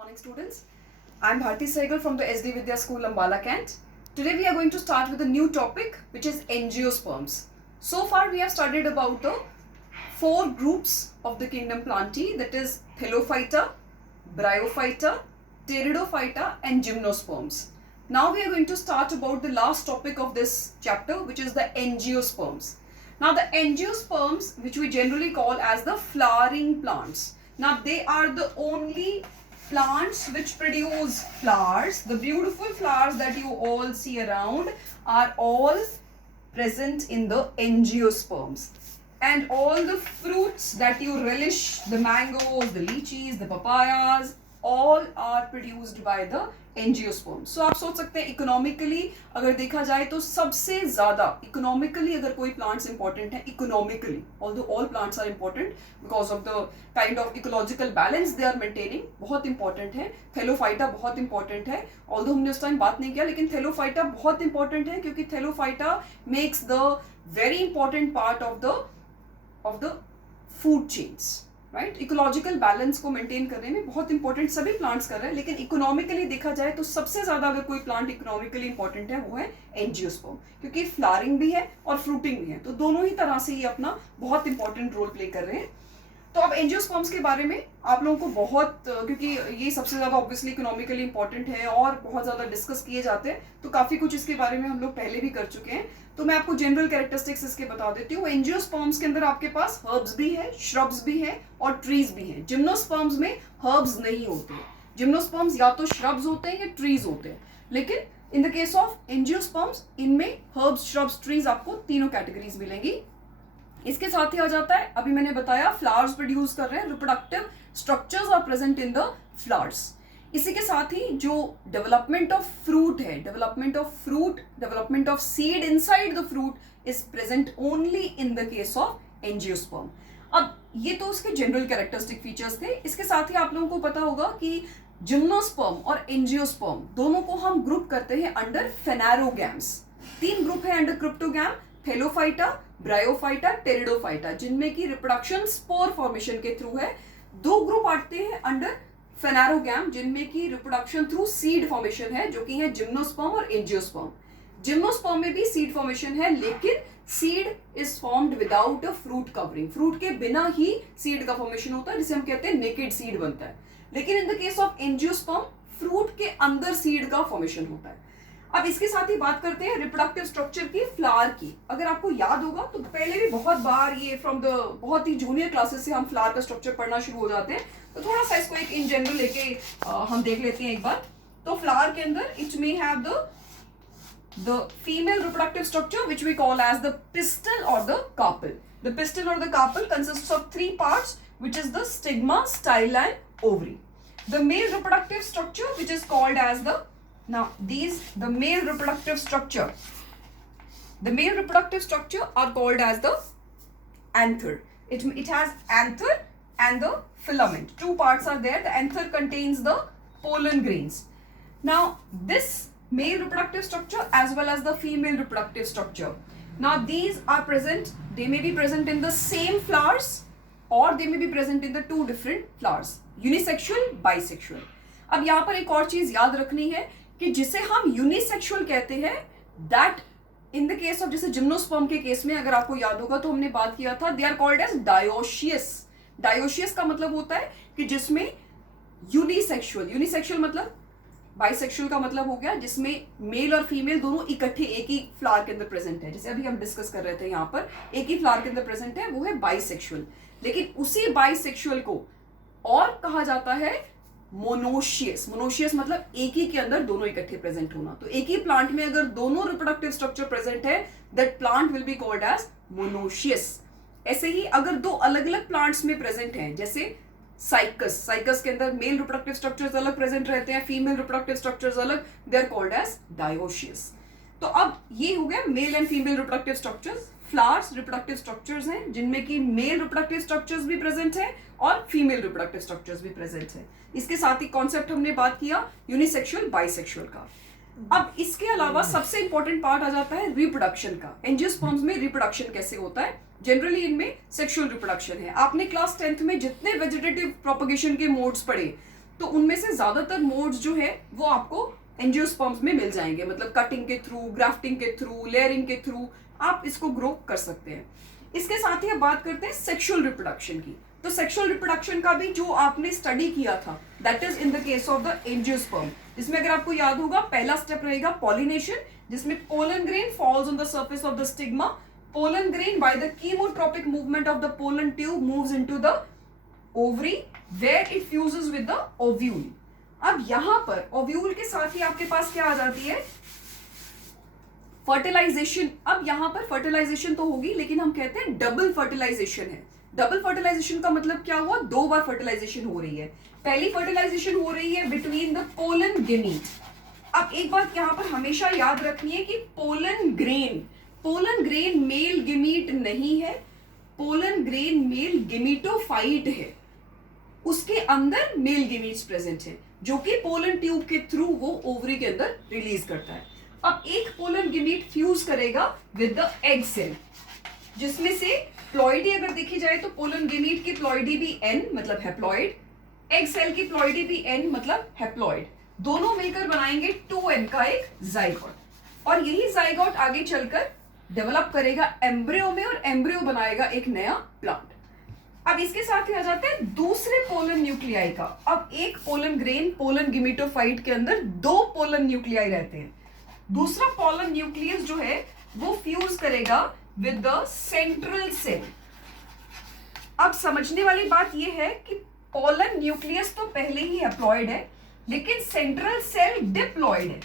morning, students. I'm Bharti Sehgal from the SD Vidya School, Ambala, Kent. Today we are going to start with a new topic, which is angiosperms. So far we have studied about the four groups of the kingdom Plantae, that is Thellophyta, Bryophyta, Pteridophyta and Gymnosperms. Now we are going to start about the last topic of this chapter, which is the angiosperms. Now the angiosperms, which we generally call as the flowering plants. Now they are the only plants which produce flowers. The beautiful flowers that you all see around are all present in the angiosperms. And all the fruits that you relish, the mangoes, the lychees, the papayas, all are produced by the angiosperm. So आप सोच सकते हैं economically अगर देखा जाए तो सबसे ज्यादा इकोनॉमिकली अगर कोई प्लांट्स इंपॉर्टेंट है economically, although all plants are important because of the kind of ecological balance they are maintaining, बहुत इंपॉर्टेंट है. थेलोफाइटा बहुत इंपॉर्टेंट है, ऑल्दो हमने उस टाइम बात नहीं किया, लेकिन थेलोफाइटा बहुत इंपॉर्टेंट है क्योंकि Thallophyta makes the very important part of the food chains. Right, ecological balance को मेंटेन करने में बहुत इंपॉर्टेंट सभी प्लांट्स कर रहे हैं, लेकिन इकोनॉमिकली देखा जाए तो सबसे ज्यादा अगर कोई प्लांट इकोनॉमिकली इंपॉर्टेंट है वो है एंजियोस्पर्म, क्योंकि फ्लावरिंग भी है और फ्रूटिंग भी है, तो दोनों ही तरह से ये अपना बहुत इंपॉर्टेंट रोल प्ले कर रहे हैं. तो अब एंजियोस्पर्म्स के बारे में आप लोगों को बहुत, क्योंकि ये सबसे ज्यादा ऑब्वियसली इकोनॉमिकली इंपॉर्टेंट है और बहुत ज्यादा डिस्कस किए जाते हैं, तो काफी कुछ इसके बारे में हम लोग पहले भी कर चुके हैं. तो मैं आपको जनरल कैरेक्टरिस्टिक्स इसके बता देती हूँ. एंजियोस्पर्म्स के अंदर आपके पास हर्ब्स भी है, श्रब्स भी है और ट्रीज भी है. जिम्नोस्पर्म्स में हर्ब्स नहीं होते. जिम्नोस्पर्म्स या तो श्रब्स होते हैं या ट्रीज होते हैं, लेकिन इन द केस ऑफ एंजियोस्पर्म्स इनमें हर्ब्स, श्रब्स, ट्रीज आपको तीनों कैटेगरीज मिलेंगी. इसके साथ ही आ जाता है, अभी मैंने बताया फ्लावर्स प्रोड्यूस कर रहे हैं, reproductive structures are present in the flowers. इसी के साथ ही जो डेवलपमेंट ऑफ फ्रूट है, development of seed inside the fruit is present only in the case of angiosperm. अब ये तो उसके जनरल कैरेक्टरिस्टिक फीचर्स थे. इसके साथ ही आप लोगों को पता होगा कि जिम्नोस्पर्म और एंजियोस्पर्म दोनों को हम ग्रुप करते हैं अंडर फेनारोगैम्स. तीन ग्रुप है under cryptogam, Thallophyta, bryophyta, pteridophyta, जिनमें की रिप्रोडक्शन स्पोर फॉर्मेशन के थ्रू है. दो ग्रुप आते हैं अंडर फेनारोगैम जिनमें की रिप्रोडक्शन थ्रू सीड फॉर्मेशन है, जो कि है जिम्नोस्पर्म और एंजियोस्पर्म. जिम्नोस्पर्म में भी सीड फॉर्मेशन है, लेकिन seed is formed without a fruit covering. Fruit के बिना ही सीड का फॉर्मेशन होता है, जिसे हम कहते हैं नेकेड सीड बनता है. लेकिन इन the case of angiosperm fruit के अंदर सीड का फॉर्मेशन होता है. अब इसके साथ ही बात करते हैं रिप्रोडक्टिव स्ट्रक्चर की, फ्लावर की. अगर आपको याद होगा तो पहले भी बहुत बार ये फ्रॉम द बहुत ही जूनियर क्लासेस से हम फ्लावर का स्ट्रक्चर पढ़ना शुरू हो जाते हैं, तो थोड़ा सा इसको एक इन जनरल लेके हम देख लेते हैं एक बार. तो फ्लावर के अंदर it may have the female reproductive structure which we call as the pistil और द कार्पल. द पिस्टल और the carpel consists of three parts which is the stigma, style and ovary. The male reproductive structure which is called as the male reproductive structure are called as the anther. It has anther and the filament. Two parts are there. The anther contains the pollen grains. Now this male reproductive structure as well as the female reproductive structure. Now these are present. They may be present in the same flowers or they may be present in the two different flowers. Unisexual, bisexual. अब यहाँ पर एक और चीज याद रखनी है कि जिसे हम यूनिसेक्सुअल कहते हैं, that in the case of जैसे जिम्नोस्पर्म के केस में अगर आपको याद होगा तो हमने बात किया था, they are called as dioecious. Dioecious का मतलब होता है कि जिसमें यूनिसेक्सुअल मतलब बाइसेक्सुअल का मतलब हो गया जिसमें मेल और फीमेल दोनों इकट्ठे एक ही फ्लावर के अंदर प्रेजेंट है. जैसे अभी हम डिस्कस कर रहे थे, यहाँ पर एक ही फ्लावर के अंदर प्रेजेंट है, वो है बाइसेक्सुअल. लेकिन उसी बाइसेक्सुअल को और कहा जाता है मोनोशियस. मोनोशियस मतलब एक ही के अंदर दोनों इकट्ठे प्रेजेंट होना. तो एक ही प्लांट में अगर दोनों रिप्रोडक्टिव स्ट्रक्चर प्रेजेंट है, that plant will be called as monoecious. ऐसे ही अगर दो अलग अलग प्लांट्स में प्रेजेंट हैं, जैसे साइकस के अंदर मेल रिप्रोडक्टिव स्ट्रक्चर्स अलग प्रेजेंट रहते हैं, फीमेल रिप्रोडक्टिव स्ट्रक्चर्स अलग, they are called as dioecious. तो अब ये हो गया male and female reproductive structures. Flowers reproductive structures हैं जिनमें की मेल रिप्रोडक्टिव स्ट्रक्चर्स भी प्रेजेंट है और फीमेल रिप्रोडक्टिव स्ट्रक्चर्स भी प्रेजेंट है. इसके साथ ही कॉन्सेप्ट हमने बात किया यूनिसेक्सुअल, बाइसेक्सुअल का. अब इसके अलावा सबसे इंपॉर्टेंट पार्ट आ जाता है रिप्रोडक्शन का. एंजियोस्पर्म्स में रिप्रोडक्शन कैसे होता है? जनरली इनमें सेक्सुअल रिप्रोडक्शन है. आपने क्लास 10th में जितने वेजिटेटिव प्रोपगेशन के मोड्स पढ़े, तो उनमें से ज्यादातर मोड्स जो है वो आपको एंजियोस्पर्म्स में मिल जाएंगे, मतलब कटिंग के थ्रू, ग्राफ्टिंग के थ्रू, लेयरिंग के थ्रू आप इसको ग्रो कर सकते हैं। इसके साथ ही अब बात करते हैं सेक्सुअल रिप्रोडक्शन की। तो सेक्सुअल रिप्रोडक्शन का भी जो आपने स्टडी किया था, that is in the case of the angiosperm, जिसमें अगर आपको याद होगा पहला स्टेप रहेगा पॉलिनेशन, जिसमें pollen grain falls on the surface of the stigma. Pollen grain by the chemotropic movement of the pollen tube moves into the ovary where it fuses with the ovule. अब यहां पर ovule के साथ ही आपके पास क्या आ जाती है, फर्टिलाइजेशन। अब यहां पर फर्टिलाइजेशन तो होगी, लेकिन हम कहते हैं डबल फर्टिलाइजेशन है। डबल फर्टिलाइजेशन का मतलब क्या हुआ, दो बार फर्टिलाइजेशन हो रही है। पहली फर्टिलाइजेशन हो रही है बिटवीन द पोलन गेमीट। अब एक बात यहां पर हमेशा याद रखनी है कि पोलन ग्रेन मेल गेमीट नहीं है, पोलन ग्रेन मेल गेमीटोफाइट है, उसके अंदर मेल गेमीट्स प्रेजेंट है जो कि पोलन ट्यूब के थ्रू वो ओवरी के अंदर रिलीज करता है। अब एक पोलन गेमीट फ्यूज करेगा विद द एग सेल, जिसमें से प्लॉइडी अगर देखी जाए तो पोलन गेमीट की प्लॉइडी भी एन मतलब हैप्लॉइड, एग सेल की प्लॉइडी भी एन मतलब हैप्लॉइड, दोनों मिलकर बनाएंगे 2n का एक जाइगोट, और यही जाइगोट आगे चलकर डेवलप करेगा एम्ब्रियो में, और एम्ब्रियो बनाएगा एक नया प्लांट। अब इसके साथ ही आ जाते हैं दूसरे पोलन न्यूक्लियाई का। अब एक पोलन ग्रेन पोलन गेमीटोफाइट के अंदर दो पोलन न्यूक्लियाई रहते हैं। दूसरा पोलन न्यूक्लियस जो है वो फ्यूज करेगा विद द सेंट्रल सेल। अब समझने वाली बात यह है कि पोलन न्यूक्लियस तो पहले ही हैप्लॉइड है, लेकिन सेंट्रल सेल डिप्लॉइड है।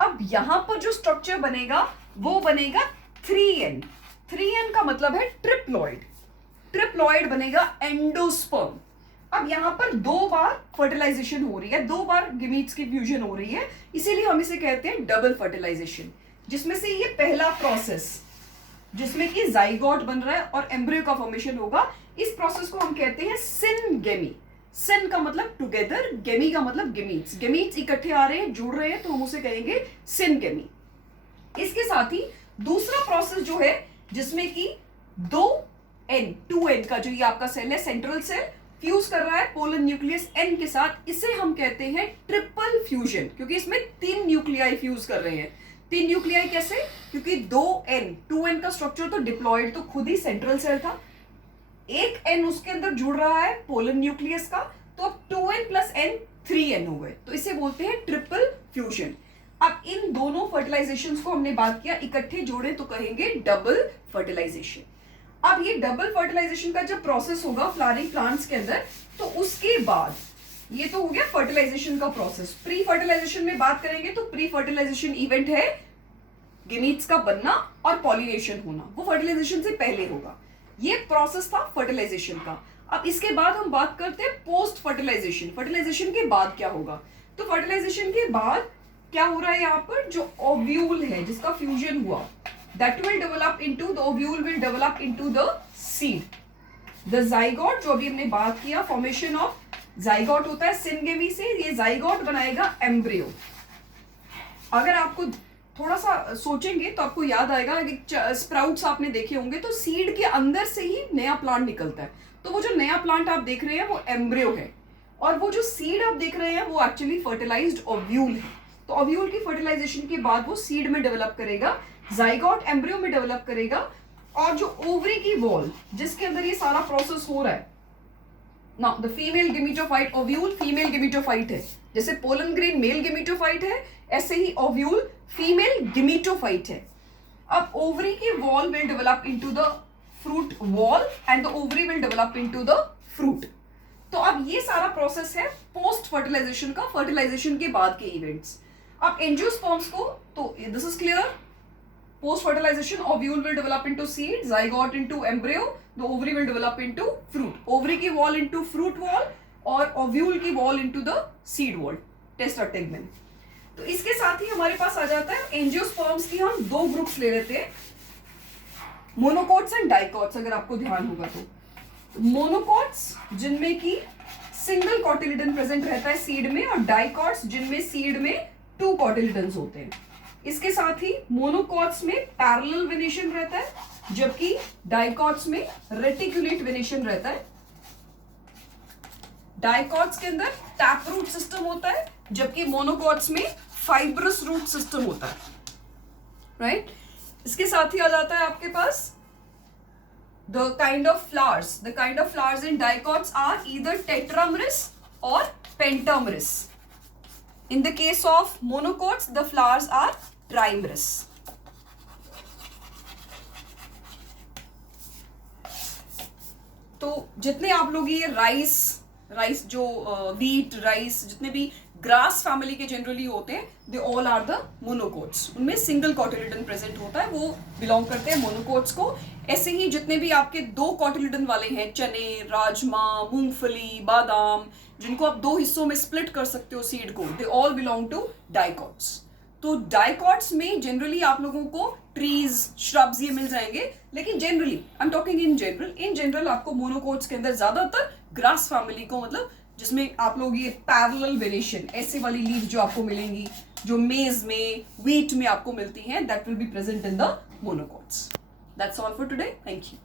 अब यहां पर जो स्ट्रक्चर बनेगा वो बनेगा 3n। 3n का मतलब है ट्रिप्लॉइड। ट्रिप्लॉइड बनेगा एंडोस्पर्म। अब यहां पर दो बार फर्टिलाइजेशन हो रही है, दो बार गेमीट्स की फ्यूजन हो रही है, इसीलिए हम इसे कहते हैं डबल फर्टिलाइजेशन। जिसमें से ये पहला प्रोसेस जिसमें कि जाइगोट बन रहा है और एम्ब्रियो का फॉर्मेशन होगा, इस प्रोसेस को हम कहते हैं सिनगेमी। सिन का मतलब टुगेदर, गेमी का मतलब गेमीट्स। गेमीट्स इकट्ठे आ रहे हैं, जुड़ रहे हैं, तो हम उसे कहेंगे सिनगेमी। इसके साथ ही दूसरा प्रोसेस जो है जिसमें कि 2n का जो ये आपका सेल है सेंट्रल सेल फ्यूज कर रहा है पोलन न्यूक्लियस n के साथ, इसे हम कहते हैं ट्रिपल फ्यूजन, क्योंकि इसमें 3 न्यूक्लियाई फ्यूज कर रहे हैं। 3 न्यूक्लियाई कैसे, क्योंकि 2n का स्ट्रक्चर तो डिप्लॉइड तो खुद ही सेंट्रल सेल था, एक n उसके अंदर जुड़ रहा है पोलन न्यूक्लियस का, तो अब 2n प्लस n 3n हो गए, तो इसे बोलते हैं ट्रिपल फ्यूजन। अब इन दोनों फर्टिलाइजेशंस को हमने बात किया, इकट्ठे जोड़े तो कहेंगे डबल फर्टिलाइजेशन। अब ये डबल फर्टिलाइजेशन का जब प्रोसेस होगा फ्लावरिंग प्लांट्स के अंदर, तो उसके बाद ये तो हो गया फर्टिलाइजेशन का प्रोसेस। प्री फर्टिलाइजेशन में बात करेंगे तो प्री फर्टिलाइजेशन इवेंट है गेमीट्स का बनना और पॉलिनेशन होना, वो फर्टिलाइजेशन से पहले होगा। ये प्रोसेस था फर्टिलाइजेशन का। अब इसके बाद हम बात करते हैं पोस्ट फर्टिलाइजेशन। फर्टिलाइजेशन के बाद क्या होगा, तो फर्टिलाइजेशन के बाद क्या हो रहा है, यहाँ पर जो ओव्यूल है जिसका फ्यूजन हुआ, that will develop into the ovule will develop into the seed. The zygote जो अभी हमने बात किया, फॉर्मेशन ऑफ जाइगोट होता है सिनगेमी से, ये जाइगोट बनाएगा एम्ब्रियो। अगर आपको थोड़ा सा सोचेंगे तो आपको याद आएगा कि स्प्राउट्स आपने देखे होंगे, तो सीड के अंदर से ही नया प्लांट निकलता है। तो वो जो नया प्लांट आप देख रहे हैं वो एम्ब्रियो है, और वो जो सीड आप देख रहे हैं वो एक्चुअली फर्टिलाइज्ड ओव्यूल है। तो ओव्यूल की फर्टिलाइजेशन के बाद वो सीड में डेवलप करेगा, जाइगोट एम्ब्रियो में डेवलप करेगा, और जो ओवरी की वॉल जिसके अंदर ये सारा प्रोसेस हो रहा है, now the female gametophyte ovule female gametophyte है, जैसे पोलन ग्रेन मेल गेमीटोफाइट है, ऐसे ही ओव्यूल फीमेल गेमीटोफाइट है। अब ओवरी की wall will develop into the fruit wall and the ovary will develop into the fruit. तो अब ये सारा प्रोसेस है पोस्ट फर्टिलाइजेशन का, फर्टिलाइजेशन के बाद के इवेंट्स। अब एंजियोस्पर्म्स को, तो this is clear, post fertilization ovule will develop into seed, zygote into embryo, the ovary will develop into fruit, ovary की wall into fruit wall और ovule की wall into the seed wall, tester tegmen। तो इसके साथ ही हमारे पास आ जाता है angiosperms की हम दो ग्रुप्स ले लेते हैं, मोनोकोट्स एंड डाइकोट्स। अगर आपको ध्यान होगा तो मोनोकोट्स जिनमें की सिंगल कॉटिलिडन प्रेजेंट रहता है सीड में, और डाइकोट्स जिनमें सीड में 2 कॉटिलिडन्स होते हैं। इसके साथ ही मोनोकॉट्स में पैरेलल वेनेशन रहता है, जबकि डाइकॉट्स में रेटिकुलेट वेनेशन रहता है। डाइकॉट्स के अंदर टैप रूट सिस्टम होता है, जबकि मोनोकॉट्स में फाइब्रस रूट सिस्टम होता है, राइट? इसके साथ ही आ जाता है आपके पास the kind of flowers in dicots are either tetramerous or pentamerous. In the case of monocots, the flowers are trimerous. तो जितने आप लोग ये राइस जो व्हीट राइस जितने भी ग्रास फैमिली के जनरली होते हैं, they all are the monocots. उनमें सिंगल कॉटिलिडन प्रेजेंट होता है, वो बिलोंग करते हैं मोनोकोट्स को. ऐसे ही जितने भी आपके दो कॉटिलिडन वाले हैं, चने, राजमा, मूंगफली, बादाम, जिनको आप दो हिस्सों में स्प्लिट कर सकते हो सीड को, they all belong to dicots. तो डाइकॉट्स में जनरली आप लोगों को ट्रीज, श्रब्स ये मिल जाएंगे, लेकिन generally I am talking in general आपको मोनोकोट्स के अंदर ज्यादातर ग्रास फैमिली को, मतलब जिसमें आप लोग ये पैरेलल वेरिएशन ऐसे वाली लीफ जो आपको मिलेंगी, जो मेज में, व्हीट में आपको मिलती हैं, that will be present in the monocots. That's all for today. Thank you.